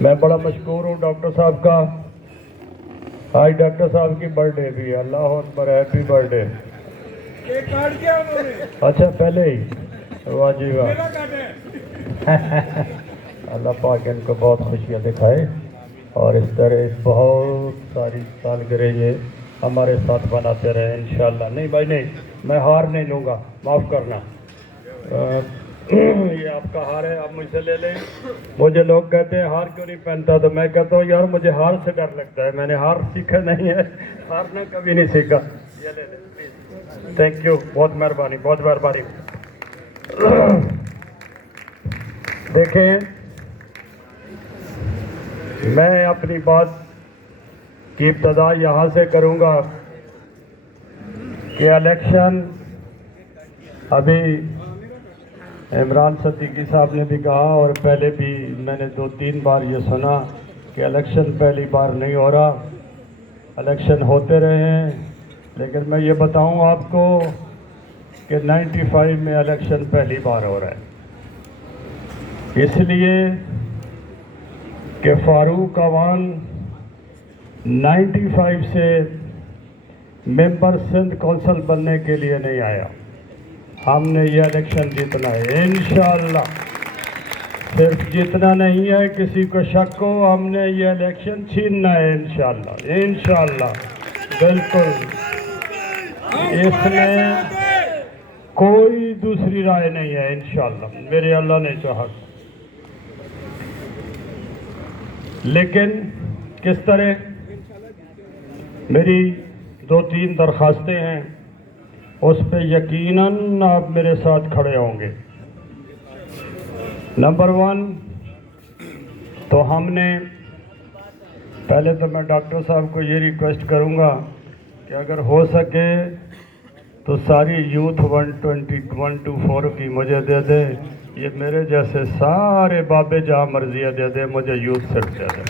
میں بڑا مشکور ہوں ڈاکٹر صاحب کا. آج ڈاکٹر صاحب کی برتھ ڈے بھی ہے. اللہ اکبر, ہیپی برتھ ڈے. کیک کاٹ کیا انہوں نے؟ اچھا پہلے ہی, واہ جی واہ. میرا کاٹے. اللہ پاک ان کو بہت خوشیاں دکھائے اور اس طرح بہت ساری سالگرہ یہ ہمارے ساتھ بناتے رہے انشاءاللہ. نہیں بھائی نہیں, میں ہار نہیں لوں گا, معاف کرنا. یہ آپ کا ہار ہے, آپ مجھ سے لے لیں. مجھے لوگ کہتے ہیں ہار کیوں نہیں پہنتا, تو میں کہتا ہوں یار مجھے ہار سے ڈر لگتا ہے, میں نے ہار سیکھا نہیں ہے, ہارنا کبھی نہیں سیکھا. یہ لے لیں پلیز. تھینک یو, بہت مہربانی, بہت مہربانی. دیکھیں, میں اپنی بات کی ابتدا یہاں سے کروں گا کہ الیکشن ابھی عمران صدیقی صاحب نے بھی کہا اور پہلے بھی میں نے 2-3 بار یہ سنا کہ الیکشن پہلی بار نہیں ہو رہا, الیکشن ہوتے رہے ہیں. لیکن میں یہ بتاؤں آپ کو کہ 95 میں الیکشن پہلی بار ہو رہا ہے. اس لیے کہ فاروق اعوان 95 سے ممبر سندھ کونسل بننے کے لیے نہیں آیا. ہم نے یہ الیکشن جیتنا ہے انشاءاللہ. صرف جیتنا نہیں ہے, کسی کو شک ہو, ہم نے یہ الیکشن چھیننا ہے انشاءاللہ. انشاءاللہ بالکل, اس میں کوئی دوسری رائے نہیں ہے انشاءاللہ, میرے اللہ نے چاہا. لیکن کس طرح, میری 2-3 درخواستیں ہیں, اس پہ یقیناً آپ میرے ساتھ کھڑے ہوں گے. نمبر 1 تو ہم نے پہلے تو میں ڈاکٹر صاحب کو یہ ریکویسٹ کروں گا کہ اگر ہو سکے تو ساری یوتھ 124 کی مجھے دے دے. یہ میرے جیسے سارے بابے جہاں مرضیہ دے دے, مجھے یوتھ صرف دے دے.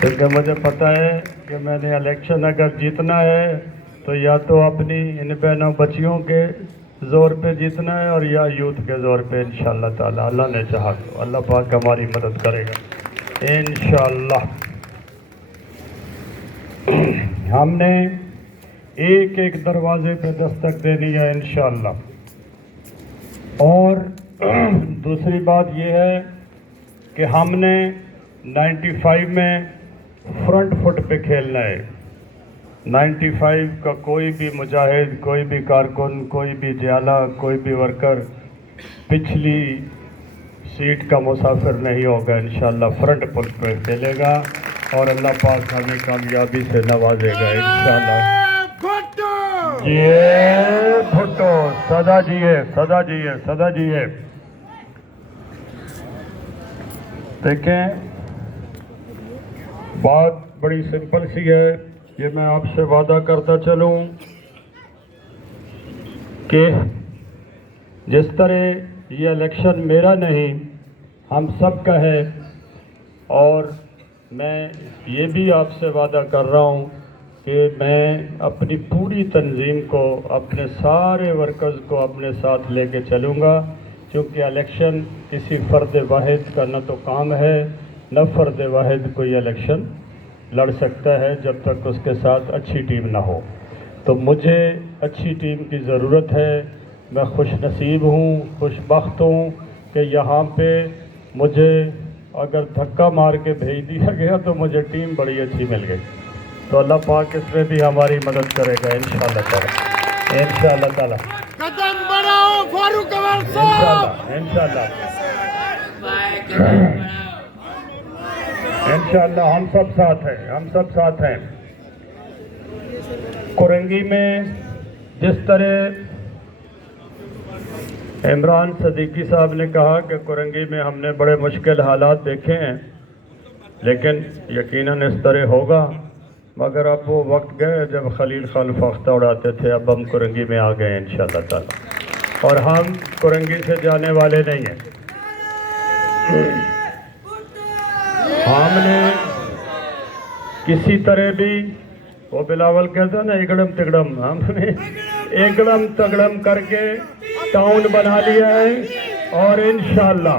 کیونکہ مجھے پتہ ہے کہ میں نے الیکشن اگر جیتنا ہے تو یا تو اپنی ان بہنوں بچیوں کے زور پہ جیتنا ہے اور یا یوتھ کے زور پہ انشاءاللہ تعالی. اللہ نے چاہا تو اللہ پاک ہماری مدد کرے گا انشاءاللہ. ہم نے ایک ایک دروازے پہ دستک دینی ہے انشاءاللہ. اور دوسری بات یہ ہے کہ ہم نے 95 میں فرنٹ فٹ پہ کھیلنا ہے. 95 کا کوئی بھی مجاہد, کوئی بھی کارکن, کوئی بھی جیالہ, کوئی بھی ورکر پچھلی سیٹ کا مسافر نہیں ہوگا انشاءاللہ. فرنٹ فٹ پہ کھیلے گا اور اللہ پاک ہمیں کامیابی سے نوازے گا انشاءاللہ. جیے بھٹو, سدا جیے, سدا جیے, سدا جیے. دیکھیں, بات بڑی سمپل سی ہے. یہ میں آپ سے وعدہ کرتا چلوں کہ جس طرح یہ الیکشن میرا نہیں ہم سب کا ہے, اور میں یہ بھی آپ سے وعدہ کر رہا ہوں کہ میں اپنی پوری تنظیم کو, اپنے سارے ورکرز کو اپنے ساتھ لے کے چلوں گا. کیونکہ الیکشن کسی فرد واحد کا نہ تو کام ہے, نہ فرد واحد کوئی الیکشن لڑ سکتا ہے جب تک اس کے ساتھ اچھی ٹیم نہ ہو. تو مجھے اچھی ٹیم کی ضرورت ہے. میں خوش نصیب ہوں, خوش بخت ہوں کہ یہاں پہ مجھے اگر دھکا مار کے بھیج دیا گیا تو مجھے ٹیم بڑی اچھی مل گئی. تو اللہ پاک اس میں بھی ہماری مدد کرے گا انشاءاللہ تعالی, انشاءاللہ تعالی. قدم بڑھاؤ فاروق اعوان صاحب. انشاءاللہ انشاءاللہ ہم سب ساتھ ہیں, ہم سب ساتھ ہیں. کرنگی میں جس طرح عمران صدیقی صاحب نے کہا کہ کرنگی میں ہم نے بڑے مشکل حالات دیکھے ہیں, لیکن یقیناً اس طرح ہوگا. مگر اب وہ وقت گئے جب خلیل خان فاختہ اڑاتے تھے. اب ہم کرنگی میں آ گئے انشاءاللہ تعالی, اور ہم کرنگی سے جانے والے نہیں ہیں. ہم نے کسی طرح بھی, وہ بلاول کہتا نا اگڑم تگڑم, ہم نے اگڑم تگڑم کر کے ٹاؤن بنا لیا ہے, اور انشاءاللہ